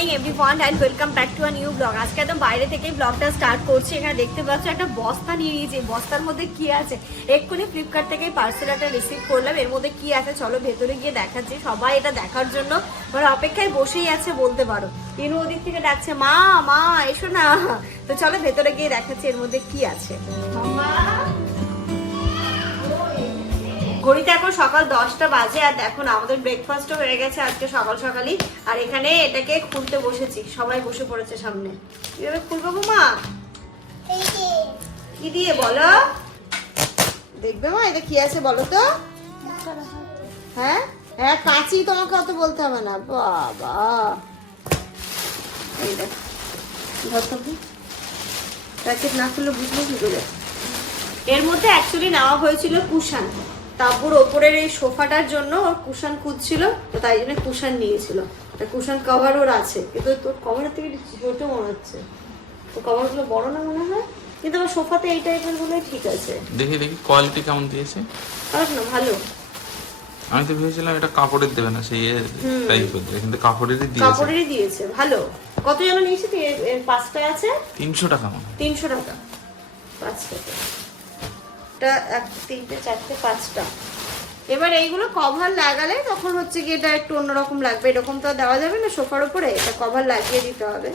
Morning everyone and welcome back to a new blog আজকে একদম বাইরে থেকেই ব্লগটা স্টার্ট করছি। এখানে দেখতে পাচ্ছ একটা বস্তা নিয়ে নিয়েছি। বস্তার মধ্যে কি আছে? এক্ষুনি ফ্লিপকার্ট থেকে পার্সেল একটা রিসিভ করলাম। এর মধ্যে কি আছে চলো ভেতরে গিয়ে দেখাচ্ছি। সবাই এটা দেখার জন্য মানে অপেক্ষায় বসেই আছে বলতে পারো। ইনু ওদিক থেকে ডাকছে, মা মা, এসো না। তো চলো ভেতরে গিয়ে দেখাচ্ছি এর মধ্যে কি আছে। মামা ঘড়িতে এখন সকাল দশটা বাজে আর দেখুন, আমাদের ব্রেকফাস্টও হয়ে গেছে আজকে সকাল সকালই। আর এখানে এটাকে খুলতে বসেছি, সবাই বসে পড়েছে সামনে। কীভাবে খুলবো মা কি দিয়ে বলো? দেখবে মা, এটা কি আছে বলো তো? হ্যাঁ? হ্যাঁ কাঁচি তোমাকে অত বলতে হবে না, বাবা। না করে? এর মধ্যে অ্যাকচুয়ালি নেওয়া হয়েছিল কুশান। তারপর ওপরের এই সোফাটার জন্য ওর কুশান খুঁজছিল তো তাই জন্য কুশান নিয়েছিল। তা কুশান কভার ওর আছে কিন্তু তোর কভারের থেকে ছোট মনে হচ্ছে। তো কভারগুলো বড় না মনে হয়? কিন্তু আমার সোফাতে এই টাইপের গুলোই ঠিক আছে। দেখি দেখি কোয়ালিটি কেমন দিয়েছে? খারাপ না ভালো। আমি তো ভেবেছিলাম এটা কাপড়ের দেবে না সেই টাইপের দেবে কিন্তু কাপড়েরই দিয়েছে। কাপড়েরই দিয়েছে ভালো। কত যেন নিয়েছে পাঁচটা আছে? তিনশো টাকা মনে। তিনশো টাকা। পাঁচ টাকা। এটা এক তিনটে চারটে পাঁচটা। এবার এইগুলো কভার লাগালে তখন হচ্ছে কি এটা একটু অন্যরকম লাগবে। এরকম তো দেওয়া যাবে না সোফার উপরে এটা কভার লাগিয়ে দিতে হবে।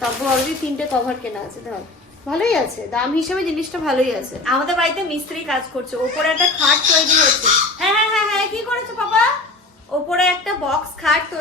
তারপর অলরেডি তিনটে কভার কেনা আছে ধর। ভালোই আছে দাম হিসেবে জিনিসটা ভালোই আছে। আমাদের বাড়িতে মিস্ত্রি কাজ করছে ওপরে একটা খাট তৈরি হচ্ছে। হ্যাঁ হ্যাঁ হ্যাঁ হ্যাঁ কি করেছ বাবা ওপরে একটা বক্স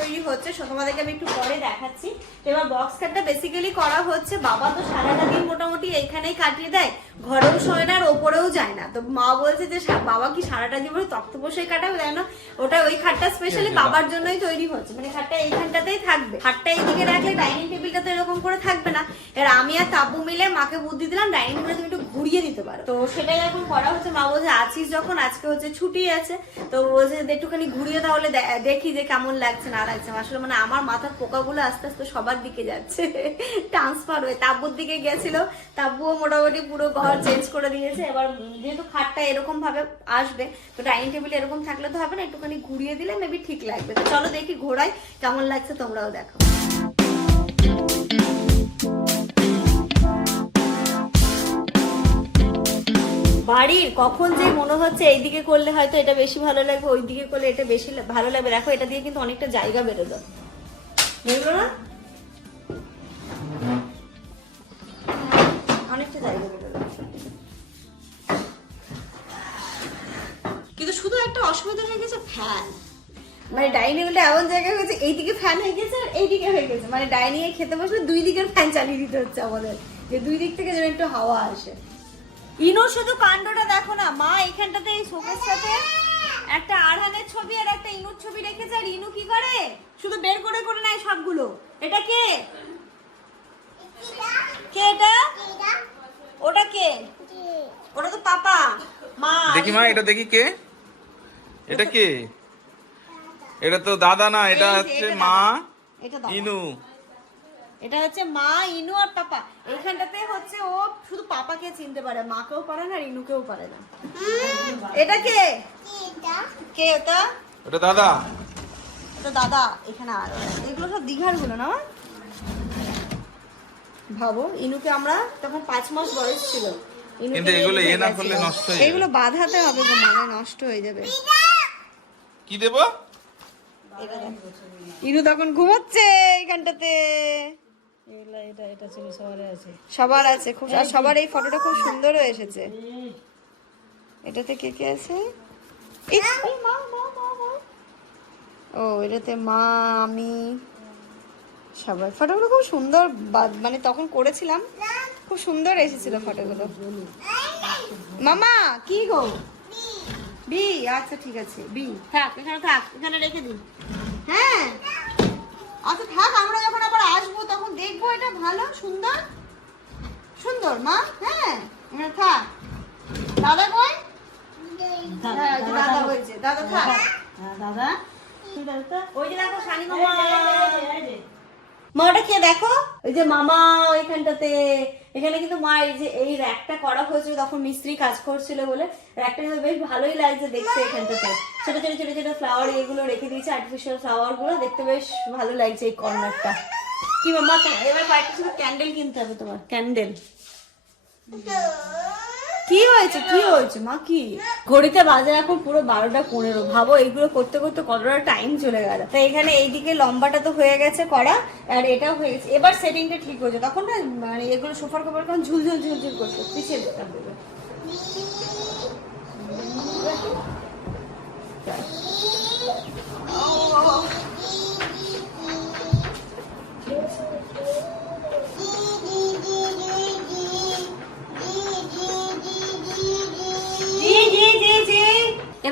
তৈরি হচ্ছে। তোমাদেরকে আমি একটু পরে দেখাচ্ছি। তো এবার বক্স কাটটা বেসিক্যালি করা হচ্ছে। বাবা তো সারাটা দিন মোটামুটি এইখানেই কাটিয়ে দেয় ঘরেও শোয় না আর ওপরেও যায় না। তো মা বলছে যে বাবা কি সারাটা দিন জীবন তক্ত বসে কাটাবে? তাই না ওটা ওই খাটটা স্পেশালি বাবার জন্যই তৈরি হচ্ছে। মানে খাটটা এইখানটাতেই থাকবে। খাটটা এইদিকে রাখলে ডাইনিং টেবিলটা তো এরকম করে থাকবে না। এর আমি আর তাব্বু মিলে মাকে বুদ্ধি দিলাম ডাইনিং টেবিলটা তুমি একটু ঘুরিয়ে দিতে পারো। তো সেটাই এখন করা হচ্ছে। মা বলছে, আছিস যখন? আজকে হচ্ছে ছুটি আছে। তো বলছে একটুখানি ঘুরিয়ে তাহলে দেখি যে কেমন লাগছে, না লাগছে। আসলে মানে আমার মাথার পোকাগুলো আস্তে আস্তে সবার দিকে যাচ্ছে। ট্রান্সফার হয়ে তাব্বুর দিকে গেছিল। তাব্বুও মোটামুটি পুরো ঘর চেঞ্জ করে দিয়েছে। এবার যেহেতু খাটটা এরকম ভাবে আসবে, তো ডাইনিং টেবিল এরকম থাকলে তো হবে না, একটুখানি ঘুরিয়ে দিলে মেবি ঠিক লাগবে। তো চলো দেখি ঘোরাই কেমন লাগছে, তোমরাও দেখো। বাড়ির কখন যে মনে হচ্ছে এইদিকে করলে হয়তো এটা বেশি ভালো লাগবে ওই দিকে করলে এটা বেশি ভালো লাগবে। দেখো, এটা দিয়ে কিন্তু অনেকটা জায়গা বেরোলো না? অনেকটা জায়গা বেরোলো। কিন্তু শুধু একটা অসুবিধা হয়ে গেছে ফ্যান। মানে ডাইনিং টেবিলটা এমন জায়গায় হয়েছে এইদিকে ফ্যান হয়ে গেছে আর এইদিকে হয়ে গেছে। মানে ডাইনিং এ খেতে বসলে দুই দিকের ফ্যান চালিয়ে দিতে হচ্ছে আমাদের যে দুই দিক থেকে যেন একটু হাওয়া আসে। ইনোর শুধু কাণ্ডটা দেখো না মা এখানটাতে এই শোকের সাথে একটা আরহানের ছবি আর একটা ইনুর ছবি রেখেছে আর ইনু কি করে? শুধু বের করে করে নেয় সবগুলো। এটা কে? কে এটা? ওটা কে? ওটা তো পাপা। মা দেখি মা এটা দেখি কে? এটা কে? এটা তো দাদা না এটা হচ্ছে মা। এটা। ইনু। এটা হচ্ছে মা ইনু আর পাপা। এখানটাতে হচ্ছে ও শুধু পাপাকে চিনতে পারে মাকেও পারে না আর ইনুকেও পারে না। এটা কে? কে এটা? ওটা দাদা। তো দাদা এখানে আর। এগুলো সব দিঘারগুলো না? ভাবো ইনুকে আমরা তখন পাঁচ মাস বয়স ছিল। কিন্তু এগুলো এ না করলে নষ্ট হয়ে যাবে। এগুলো বাঁধাতে হবে মানে নষ্ট হয়ে যাবে। কি দেবো? এটা। ইনু তখন ঘুমোচ্ছে এইখানটাতে। সবার আছে খুব আর সবার এই ফটোটা খুব সুন্দরও এসেছে। এটাতে কে কে আছে। ও এটাতে মা আমি। সবাই ফটোগুলো খুব সুন্দর। মানে তখন করেছিলাম। খুব সুন্দর এসেছিল ফটোগুলো। মামা কি গো? বি আচ্ছা ঠিক আছে বি। থাক এখানে থাক এখানে রেখে দিন হ্যাঁ। আচ্ছা থাক আমরা যখন আবার আসব তখন দেখব এটা ভালো সুন্দর। সুন্দর মা হ্যাঁ। এখানে থাক। দাদা কই? হ্যাঁ, দাদা বলছে দাদা। থাক। দাদা। ওই যে দেখো শানি মামা মা ওটা খেয়ে দেখো। ওই যে মামা ওইখানটাতে, এখানে কিন্তু মা এই যে এই র্যাকটা করা হয়েছিল তখন মিস্ত্রি কাজ করছিল বলে র্যাকটা কিন্তু বেশ ভালোই লাগছে দেখতে এখানটাতে। ছোট ছোট ছোট ছোট ফ্লাওয়ার এগুলো রেখে দিয়েছে আর্টিফিশিয়াল ফ্লাওয়ারগুলো, দেখতে বেশ ভালো লাগছে এই কর্নারটা কি মামা এবার কয়েকটা শুধু ক্যান্ডেল কিনতে হবে তোমার। ক্যান্ডেল কি হয়েছে? কি হয়েছে? মা, কি? ঘড়িতে বাজে এখন পুরো বারোটা পনেরো। ভাবো, এইগুলো করতে করতে কতটা টাইম চলে গেল। তো এখানে এইদিকে লম্বাটা তো হয়ে গেছে করা, আর এটাও হয়ে গেছে এবার সেটিংটা ঠিক হয়েছে। তখন না মানে এগুলো সোফার কভার কেমন ঝুলঝুল ঝুলঝুল করছে। পিছিয়ে যেতে হবে জি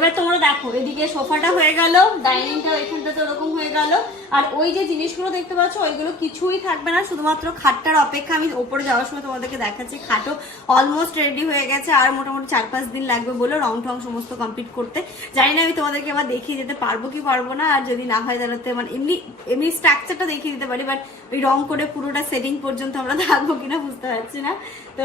এবার তোমরা দেখো এদিকে সোফাটা হয়ে গেল ডাইনিংটা এখানটাতে ওরকম হয়ে গেল। আর ওই যে জিনিসগুলো দেখতে পাচ্ছ, ওইগুলো কিছুই থাকবে না, শুধুমাত্র খাটটার অপেক্ষা। আমি ওপরে যাওয়ার সময় তোমাদেরকে দেখাচ্ছি, খাটও অলমোস্ট রেডি হয়ে গেছে, আর মোটামুটি চার পাঁচ দিন লাগবে বলে রং টং সমস্ত কমপ্লিট করতে। জানি না, আমি তোমাদেরকে আবার দেখিয়ে যেতে পারব কি পারব না, আর যদি না হয় তাহলে তো মানে এমনি এমনি স্ট্রাকচারটা দেখিয়ে দিতে পারি বাট ওই রং করে পুরোটা সেটিং পর্যন্ত আমরা থাকব কিনা বুঝতে পারছি না। তো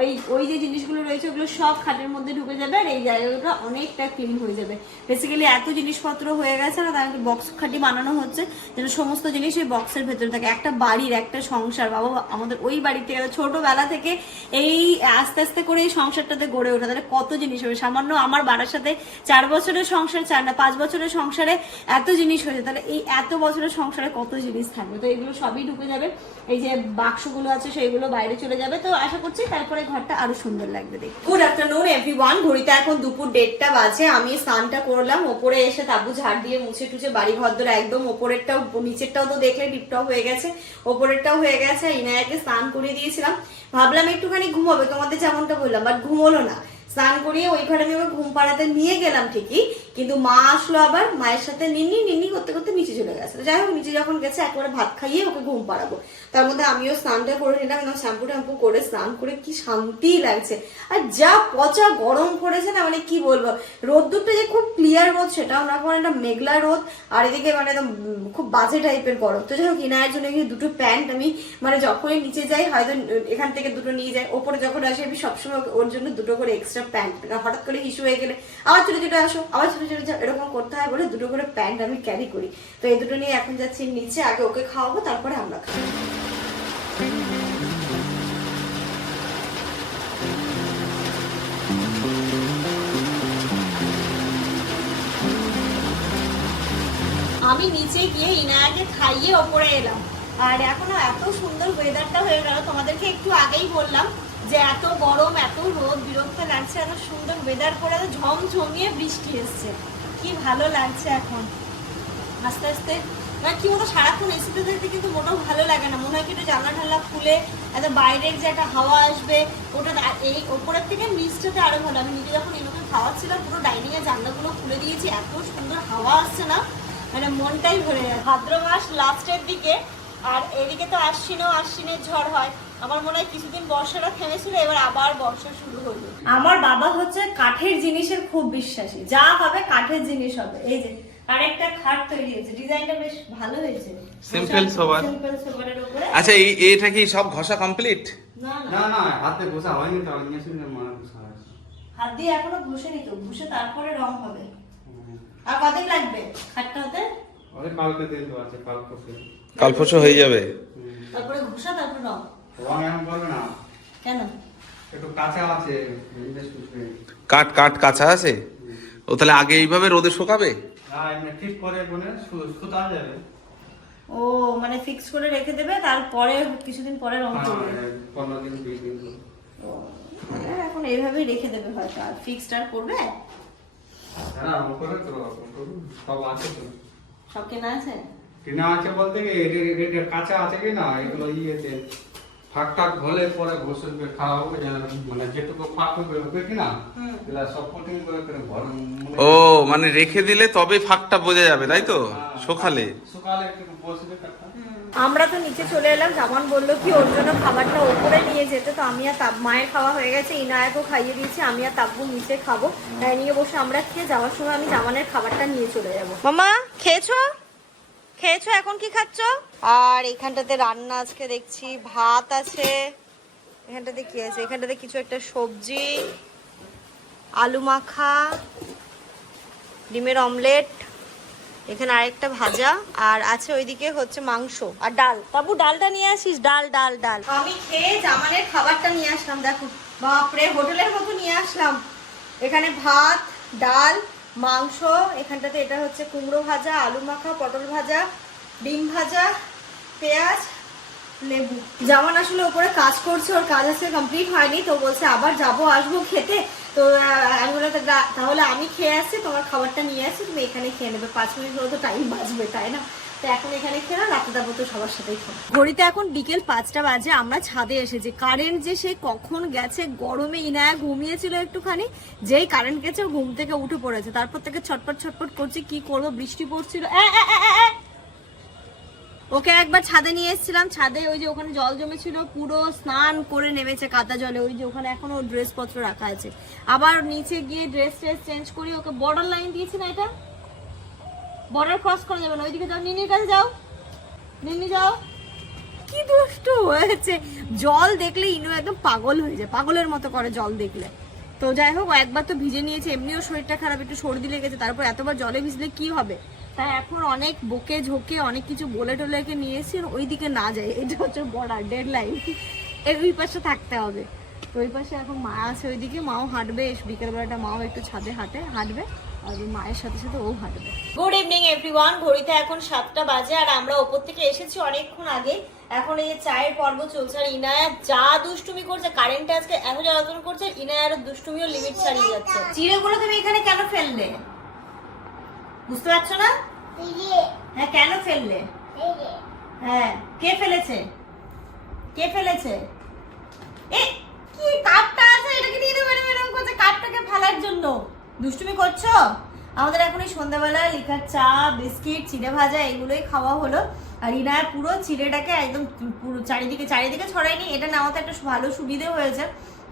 ওই ওই যে জিনিসগুলো রয়েছে, ওগুলো সব খাটের মধ্যে ঢুকে যাবে, আর এই জায়গাটা অনেকটা ক্লিন হয়ে যাবে। বেসিক্যালি এত জিনিসপত্র হয়ে গেছে না তাই বক্স খাটি বানানো হচ্ছে। যেন সমস্ত জিনিস ওই বক্সের ভেতরে থাকে। একটা বাড়ির একটা সংসার। বাবা, আমাদের ওই বাড়ি থেকে ছোটবেলা থেকে এই আস্তে আস্তে করে এই সংসারটাতে গড়ে ওঠা। তাহলে কত জিনিস হবে? সামান্য আমার বাড়ার সাথে চার বছরের সংসার চার না, পাঁচ বছরের সংসারে এত জিনিস হয়েছে। তাহলে এই এত বছরের সংসারে কত জিনিস থাকবে? তো এগুলো সবই ঢুকে যাবে। এই যে বাক্সগুলো আছে, সেইগুলো বাইরে চলে যাবে। তো আশা করছি তারপরে ঘরটা আরও সুন্দর লাগবে দেখতে। গুড আফটারনুন এভরিওয়ান ঘড়িতে এখন দুপুর দেড়টা বাজে। আমি স্নানটা করলাম। ওপরে এসে তাবু ঝাড় দিয়ে মুছে টুছে বাড়ি ঘর ধরে একদম ওপরেরটাও নিচেরটাও তো দেখলে ডিপটাও হয়ে গেছে, ওপরেরটাও হয়ে গেছে ইনায়াকে স্নান করিয়ে দিয়েছিলাম। ভাবলাম একটুখানি ঘুমাবে, তোমাদের যেমনটা বললাম বাট ঘুমোলো না। স্নান করিয়ে ওইখানে আমি আবার ঘুম পাড়াতে নিয়ে গেলাম ঠিকই, কিন্তু মা আসলো আবার, মায়ের সাথে নিন্নি নিন্নি করতে করতে নিচে চলে গেছে। যাই হোক, নিচে যখন গেছে, একবারে ভাত খাইয়ে ওকে ঘুম পাড়াবো। তার মধ্যে আমিও স্নানটা করে নিলাম একদম শ্যাম্পু ট্যাম্পু করে স্নান করে কি শান্তি লাগছে। আর যা পচা গরম পড়েছে না মানে কি বলব? রোদ্দুরটা যে খুব ক্লিয়ার রোদ, সেটাও না কোনো একটা মেঘলা রোদ, আর এদিকে মানে একদম খুব বাজে টাইপের গরম। তো যাই হোক, ইনায়ের জন্য দুটো প্যান্ট আমি মানে যখনই নিচে যাই, হয়তো এখান থেকে দুটো নিয়ে যাই, ওপরে যখন আসি আমি সবসময় ওর জন্য দুটো করে এক্সট্রা প্যান্ট। হঠাৎ করে ইস্যু হয়ে গেলে। আবার ছোটো ছোটো আসো, আবার ছোটো ছোটো এরকম করতে হয় বলে দুটো করে প্যান্ট আমি ক্যারি করি। তো এই দুটো নিয়ে এখন যাচ্ছি নিচে, আগে ওকে খাওয়াবো, তারপরে আমরা খাব। আমি নিচে গিয়ে ইনায়াকে খাইয়ে ওপরে এলাম। আর এখনও এত সুন্দর ওয়েদারটা হয়ে গেল, তোমাদেরকে একটু আগেই বললাম। যে এত গরম, এত রোদ, বিরক্ত লাগছে, এত সুন্দর ওয়েদার করে এত ঝমঝমিয়ে বৃষ্টি এসছে। কি ভালো লাগছে এখন। আস্তে আস্তে। মানে কি বলতো সারাক্ষণ এসিতে থাকতে কিন্তু মোটেও ভালো লাগে না। মনে হয় কি একটু জানলা ঠান্ডা খুলে এত বাইরের যে একটা হাওয়া আসবে, ওটা এই ওপরের থেকে নিচটাতে আরও ভালো। আমি নিজে যখন এরকম খাওয়াচ্ছিলাম, পুরো ডাইনিং এর জানলাগুলো খুলে দিয়েছি, এত সুন্দর হাওয়া আসছে না। মানে মনটাই ভরে যায়। ভাদ্র মাস লাস্টের দিকে, আর এদিকে তো আশ্বিনও আশ্বিনের ঝড় হয়। আমার মনে হয় কিছুদিন বর্ষাটা থেমেছিল এবার আবার বর্ষা শুরু হলো। আমার বাবা হচ্ছে কাঠের জিনিসের খুব বিশ্বাসী। যা হবে কাঠের জিনিস হবে। এই যে আরেকটা খাট তৈরি হয়েছে। ডিজাইনটা বেশ ভালো হয়েছে। Simple সোবার। সিম্পল সোবারের উপরে। আচ্ছা এই এটা কি সব ঘষা কমপ্লিট না না। না না হাতে ঘষা হয়নি তো আসলে মনে ঘষা হাত দিয়ে এখনও ঘষে নিত ঘষে তারপরে রং হবে। আর কদিন লাগবে খাটটা হতে কালকে দিন তো আছে কাল পরশু। কাল পরশু হয়ে যাবে। তারপরে ঘষা তারপরে রং। রং এখন করবে না। কেন? একটু কাঁচা আছে কাঠ কাঠ কাঁচা আছে? ও তাহলে আগে এইভাবে রোদে শুকাবে? ঠিক করে যাবে। ও মানে ফিক্স করে রেখে দেবে তারপরে কিছুদিন পরে রং হ্যাঁ, করবে। পনেরো দিন বিশ দিন ও, মানে এখন এইভাবেই রেখে দেবে হয়তো আর ফিক্সড আর করবে? হ্যাঁ করে তো সব আছে তো। সব কেনা আছে? কিনা আছে বলতে কি কাঁচা আছে কি না এগুলো ইয়েতে। ফাঁক টাক হলে পরে খাওয়া হবে যেন মানে যেটুকু ফাঁক হবে হবে কি না সব কোটিং করে করে ঘর ও মানে রেখে দিলে তবে ফাঁকটা বোঝা যাবে তাই তো? সকালে। সকালে একটু বসবে আমরা তো নিচে চলে এলাম জামান বলল কি ওর জন্য খাবারটা ওপরে নিয়ে যেতে তো আমি আর তাব মায়ের খাওয়া হয়ে গেছে ইনায়াকেও খাইয়ে দিয়েছি আমি আর তাব্বু নিচে খাব। তাই নিয়ে বসে আমরা খেয়ে যাওয়ার সময় আমি জামানের খাবারটা নিয়ে চলে যাব। মামা খেয়েছো? খেয়েছো? এখন কি খাচ্ছো? আর এখানটাতে রান্না আজকে দেখছি, ভাত আছে। এখানটাতে কি আছে? এখানটাতে কিছু একটা সবজি, আলু মাখা, ডিমের অমলেট, এখানে আরেকটা ভাজা, আর আছে ওইদিকে হচ্ছে মাংস আর ডাল। বাবু, ডালটা নিয়ে আসিস? ডাল ডাল ডাল। আমি খেয়ে জামানের খাবারটা নিয়ে আসলাম, দেখো। বাপরে, হোটেলের মতো নিয়ে আসলাম। এখানে ভাত, ডাল মাংস, এখানটাতে এটা হচ্ছে কুমড়ো ভাজা, আলু মাখা, পটল ভাজা, ডিম ভাজা, পেঁয়াজ, লেবু। যেমন আসলে ওপরে কাজ করছে, ওর কাজ আজকে কমপ্লিট হয়নি, তো বলছে আবার যাব, আসব খেতে। তো আমি বললাম তাহলে আমি খেয়ে আসছি, তোমার খাবারটা নিয়ে আসছি, তুমি এখানে খেয়ে নেবে। পাঁচ মিনিট হলে তো টাইম বাঁচবে, তাই না? তো এখন এখানে তো সবার সাথেই ঘড়িতে এখন বিকেল পাঁচটা বাজে, আমরা ছাদে এসেছি। কারেন্ট যে সে কখন গেছে, গরমে ইনায়া ঘুমিয়েছিল একটুখানি, যেই কারেন্ট গেছে ঘুম থেকে উঠে পড়েছে। তারপর থেকে ছটপট ছটপট করছে, কি করব, বৃষ্টি পড়ছিল। ওকে একবার ছাদে নিয়ে এসেছিলাম। ছাদে ওই যে ওখানে জল জমেছিল, পুরো স্নান করে নেমেছে কাদা জলে। ওই যে ওখানে এখনও ড্রেস পত্র রাখা আছে। আবার নিচে গিয়ে ড্রেস ট্রেস চেঞ্জ করি, ওকে বর্ডার লাইন দিয়েছি না এটা? বর্ডার ক্রস করে যাবে না ওইদিকে যাও। নিনির কাছে যাও। নিনি যাও। কি দুষ্টু হয়েছে? জল দেখলে ইনু একদম পাগল হয়ে যায়, পাগলের মতো করে জল দেখলে। তো যাই হোক একবার তো ভিজে নিয়েছে, এমনিও শরীরটা খারাপ, একটু সর্দি লেগেছে, তারপর এতবার জলে ভিজলে কি হবে? তাই এখন অনেক বকে ঝোঁকে, অনেক কিছু বলে টলেকে নিয়ে এসেছি ওই দিকে না যায়। এটা হচ্ছে বর্ডার ডেড লাইন ওই পাশে থাকতে হবে। তো ওই পাশে এখন মা আছে ওইদিকে, মাও হাঁটবে বিকেলবেলাটা মাও একটু ছাদে হাঁটে, হাঁটবে। আর মায়ের সাথে সাথে ও হাঁটবে গুড ইভিনিং এভরিওয়ান ঘড়িতে এখন সাতটা বাজে আর আমরা ওপর থেকে এসেছি অনেকক্ষণ আগে। এখন এই চায়ের পর্ব চলছে আর ইনায়া যা দুষ্টুমি করছে কারেন্টে আজকে এত জ্বালাতন করছে, ইনায়ার দুষ্টুমিও লিমিট ছাড়িয়ে যাচ্ছে। চিড়েগুলো তুমি এখানে কেন ফেললে? বুঝতে পারছ না? হ্যাঁ কেন ফেললে? হ্যাঁ কে ফেলেছে? কে ফেলেছে? এ, কি কাপটা আছে? এটাকে নিয়ে নেবে এরকম করছে কাপটাকে ফেলার জন্য। দুষ্টুমি করছ? আমাদের এখন এই সন্ধ্যাবেলা লিখার চা, বিস্কিট, চিড়ে ভাজা এগুলোই খাওয়া হলো। আর ইনায় পুরো চিড়েটাকে একদম পুরো চারিদিকে চারিদিকে ছড়ায়নি। এটা নেওয়াতে একটা ভালো সুবিধে হয়েছে।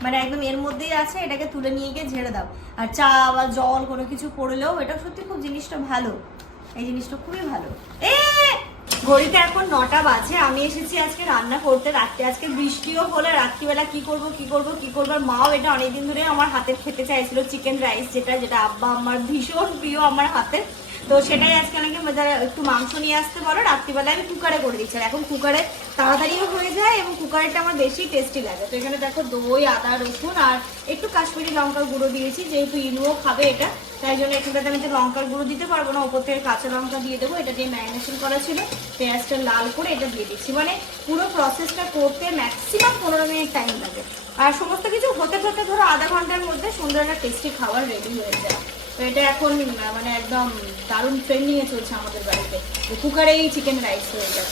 মানে একদম এর মধ্যেই আছে, এটাকে তুলে নিয়ে গিয়ে ঝেড়ে দাও। আর চা বা জল কোনো কিছু পড়লেও এটা সত্যি খুব জিনিসটা ভালো। এই জিনিসটা খুবই ভালো। এ ঘড়িতে এখন নটা বাজে, আমি এসেছি আজকে রান্না করতে রাত্রে। আজকে বৃষ্টিও হলে, রাত্রিবেলা কি করব কি করব, কি করব মাও এটা অনেকদিন ধরে আমার হাতের খেতে চাইছিল চিকেন রাইস যেটা যেটা আব্বা আমার ভীষণ প্রিয় আমার হাতে। তো সেটাই আজকে নাকি মজার একটু মাংস নিয়ে আসতে বলো রাত্রিবেলা আমি কুকারে করে দিচ্ছি। এখন কুকারে তাড়াতাড়িও হয়ে যায় এবং কুকারটা আমার বেশি টেস্টি লাগে। তো এখানে দেখো দই, আদা, রসুন আর একটু কাশ্মীরি লঙ্কার গুঁড়ো দিয়েছি, যেহেতু ইনুও খাবে এটা। তাই জন্য এখানটাতে আমি তো লঙ্কার গুঁড়ো দিতে পারব না, ওপর থেকে কাঁচা লঙ্কা দিয়ে দেবো। এটা দিয়ে ম্যারিনেশন করা ছিল। পেঁয়াজটা লাল করে এটা দিয়ে দিচ্ছি। মানে পুরো প্রসেসটা করতে ম্যাক্সিমাম পনেরো মিনিট টাইম লাগে। আর সমস্ত কিছু হতে হতে ধরো আধা ঘণ্টার মধ্যে সুন্দর একটা টেস্টি খাবার রেডি হয়ে যায়। তো এটা এখন মানে একদম দারুণ ট্রেন্ডিংয়ে চলছে আমাদের বাড়িতে। কুকারে এই চিকেন রাইস হয়ে যায়।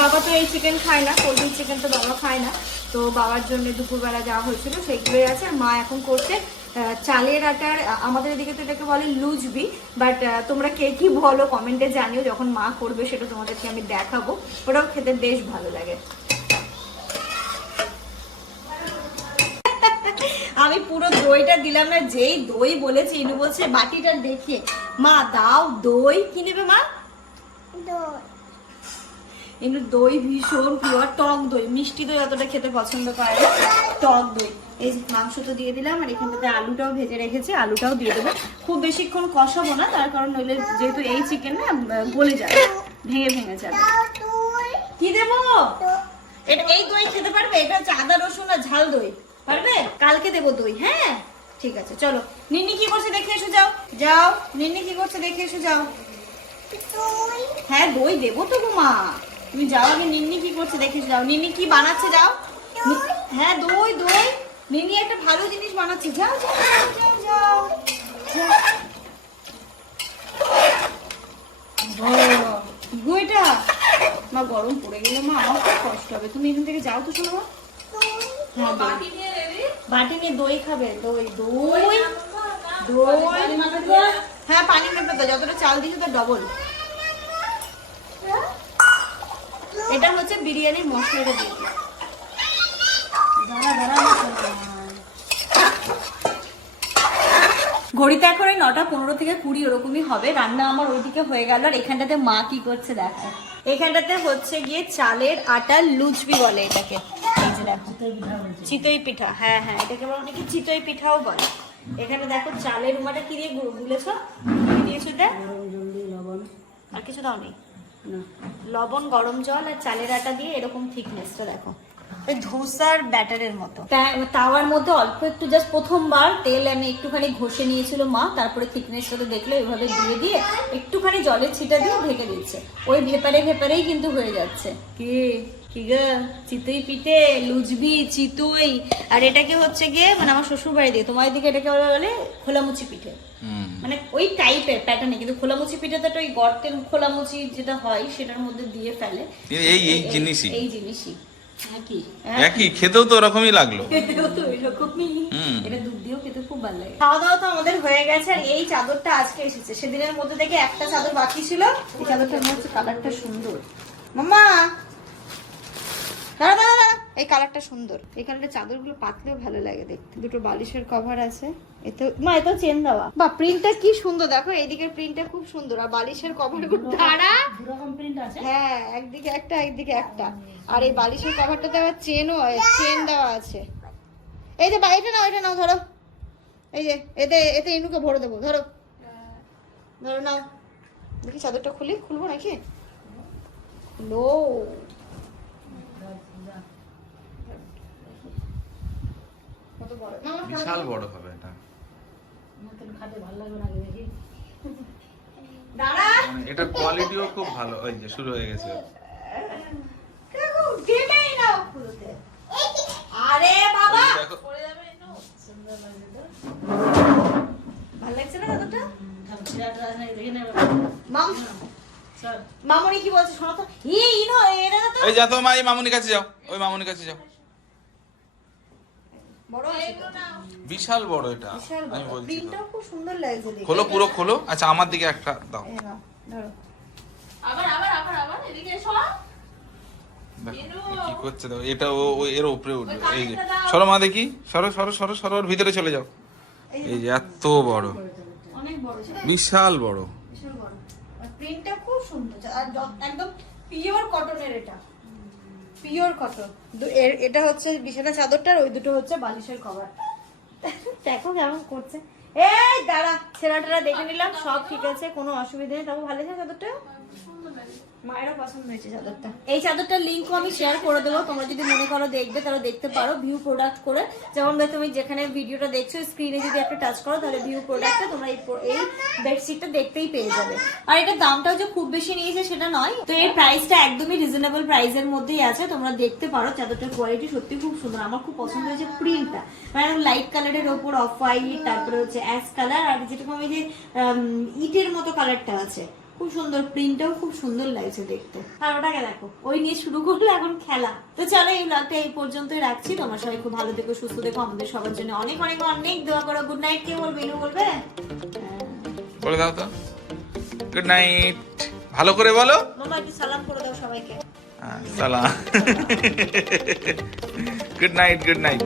বাবা তো এই চিকেন খায় না, পোলট্রি চিকেন তো বাবা খায় না। তো বাবার জন্য দুপুরবেলা যাওয়া হয়েছিল সেগুলোই আছে। আর মা এখন করছে চালের আটার আমাদের এদিকে তো এটাকে বলে লুজবি বাট তোমরা কে কি বলো কমেন্টে জানিও যখন মা করবে সেটা তোমাদেরকে আমি দেখাবো। ওটাও খেতে বেশ ভালো লাগে। আমি পুরো দইটা দিলাম না যেই দই বলেছে ইনু বলছে বাটিটা দেখে মা দাও দই। কি নেবে মা? কিন্তু দই ভীষণ প্রিয় টক দই। মিষ্টি দই অতটা খেতে পছন্দ করে টক দই। এই মাংস তো দিয়ে দিলাম আর এখানটাতে আলুটাও ভেজে রেখেছি, আলুটাও দিয়ে দেবো। খুব বেশিক্ষণ কষাবো না, তার কারণ নইলে যেহেতু এই চিকেন না গলে যাবে, ভেঙে ভেঙে যাবে। কি দেবো? এটা এই দই খেতে পারবে? এটা হচ্ছে আদা, রসুন আর ঝাল দই। পারবে? কালকে দেবো দই হ্যাঁ? ঠিক আছে, চলো। নিন্নি কি করছে দেখে এসো, যাও। যাও, নিন্নি কি করছে দেখে এসো, যাও। হ্যাঁ দই দেবো তো মা। তুমি যাও আগে, নিন্নি কি করছে দেখে এসো, যাও। নিন্নি কি বানাচ্ছে, যাও। হ্যাঁ দই দই। নিন্নি একটা ভালো জিনিস বানাচ্ছে। যাও যাও যাও, মা গরম পড়ে গেলে মা আমার খুব কষ্ট হবে। তুমি এখান থেকে যাও তো শোনো। হ্যাঁ বাটি নিয়ে দই খাবে দই দই। দই হ্যাঁ পানি মেপে তো যতটা চাল দিয়েছ তার ডবল এটা হচ্ছে বিরিয়ানির মশলাটা দিয়ে দিই। দাঁড়া দাঁড়া আমার সোনা। ঘড়িতে এখন ওই নটা পনেরো থেকে কুড়ি ওরকমই হবে। রান্না আমার ওইদিকে হয়ে গেল। আর এখানটাতে মা কি করছে দেখায় এখানটাতে হচ্ছে গিয়ে চালের আটার লুচবি বলে এটাকে। দেখো। চিতই পিঠা হ্যাঁ হ্যাঁ এটাকে আমরা অনেকে চিতই পিঠাও বলে। এখানে দেখো চালের উমাটা কি দিয়ে গুলেছো? কি দিয়েছ এটা? আর কিছু দাও নেই লবণ গরম জল আর চালের আটা দিয়ে এরকম থিকনেসটা দেখো। ওই ধোসার ব্যাটারের মতো। তাওয়ার মধ্যে অল্প একটু জাস্ট প্রথমবার তেল আমি একটুখানি ঘষে নিয়েছিল মা তারপরে থিকনেসটা তো দেখলে এভাবে দিয়ে দিয়ে একটুখানি জলের ছিটা দিয়ে ঢেকে দিচ্ছে। ওই ভেপারে ভেপারেই কিন্তু হয়ে যাচ্ছে। কি? চিতই পিঠে লুচবি চিতই আর এটাকে হচ্ছে গিয়ে মানে আমার শ্বশুর বাড়ি দিয়ে তোমার দিকে এটাকে বলা বলে খোলামুচি পিঠে। হুম। মানে ওই টাইপের প্যাটার্নে কিন্তু খোলামুচি পিঠে তো ওই গর্তের খোলামুচি যেটা হয় সেটার মধ্যে দিয়ে ফেলে। এই জিনিসই। এই জিনিসই। একই। খেতেও তো ওরকমই লাগল। খেতেও তো ওইরকমই। এটা দুধ দিয়েও খেতে খুব ভালো লাগে। খাওয়া দাওয়া তো আমাদের হয়ে গেছে আর এই চাদরটা আজকে এসেছে। সেদিনের মধ্যে থেকে একটা চাদর বাকি ছিল। এই চাদরটার মধ্যে কালারটা সুন্দর। মামা দাঁড়া দাঁড়া দাঁড়া। এই কালারটা সুন্দর। এই কালারের চাদরগুলো পাতলেও ভালো লাগে দেখতে। দুটো বালিশের কভার আছে। এতে মা চেন দেওয়া। বা প্রিন্টটা কি সুন্দর। দেখো এইদিকের প্রিন্টটা খুব সুন্দর। আর বালিশের হ্যাঁ একদিকে একটা একদিকে একটা। আর এই বালিশের কভারটাতে আবার চেনও চেন দেওয়া আছে। এই যে বাইরে নাও এটা নাও ধরো। এই যে এতে এতে ইনুকে ভরে দেবো ধরো। ধরো নাও। দেখি চাদরটা খুলি খুলবো নাকি? খুলো। কত বড়? বিশাল বড় হবে এটা। দাঁড়া। মানে এটার কোয়ালিটিও খুব ভালো। ওই যে শুরু হয়ে গেছে। দেখো গেমেই নাও খুলতে আরে বাবা! ভালো লাগছে না চাদরটা মাম মামনি কি বলছে শোনো তো? এই ইনো এটা না তো এই যা তো মা এই মামুনির কাছে যাও। ওই মামুনির কাছে যাও। বিশাল বড় এটা আমি বলছি প্রিন্টটাও খুব সুন্দর লাগছে দেখে খোলো পুরো খোলো। আচ্ছা আমার দিকে একটা দাও। ধরো। আবার আবার আবার আবার এদিকে এসো। দেখো, কি করছে দেখো এটা ও এর উপরে উঠবে। এই যে সরো মা দেখি। সরো সরো সরো সরো ওর ভিতরে চলে যাও। এই যে এত বড় অনেক বড় ছিল বিশাল বড়। প্রিন্টটা খুব সুন্দর। আর একদম পিওর কটনের এটা। Pure cotton. এটা হচ্ছে বিছানা চাদরটা ওই দুটো হচ্ছে বালিশের কভার। দেখো কেমন করছে। এই দাঁড়া ছেঁড়া দেখে নিলাম সব ঠিক আছে কোনো অসুবিধা নেই। তবে ভালো আছে চাদরটা? চাদরটা। এই চাদরটার লিঙ্কও আমি শেয়ার করে দেবো। তোমরা যদি মনে করো দেখবে, তাহলে দেখতে পারো ভিউ প্রোডাক্ট করে। যেমন তুমি যেখানে ভিডিওটা দেখছ স্ক্রিনে যদি একটা টাচ করো, তাহলে ভিউ এই দেখতেই পেয়ে যাবে। আর দামটাও যে খুব বেশি নিয়েছে সেটা নয়। তো প্রাইসটা একদমই রিজনেবল প্রাইসের মধ্যেই আছে। তোমরা দেখতে পারো চাদরটার কোয়ালিটি সত্যি খুব সুন্দর। আমার খুব পছন্দ হয়েছে প্রিন্টটা মানে লাইট কালারের ওপর অফ হোয়াইট তারপরে হচ্ছে অ্যাশ কালার আর যেরকম যে ইটের মতো কালারটা আছে। খুব সুন্দর প্রিন্টটাও খুব সুন্দর লাগছে দেখতে। আর ওটাকে দেখো ওই নিয়ে শুরু করল এখন খেলা। তো চলো এই ব্লগটা এই পর্যন্তই রাখছি তোমার সবাই খুব ভালো দেখো সুস্থ দেখো আমাদের সবার জন্য অনেক অনেক অনেক দোয়া করো। গুড নাইট কে বলবে ইনু বলবে। বলে দাও তো। গুড নাইট ভালো করে বলো। মামা একটু সালাম করে দাও সবাইকে। হ্যাঁ, সালাম। Good night good night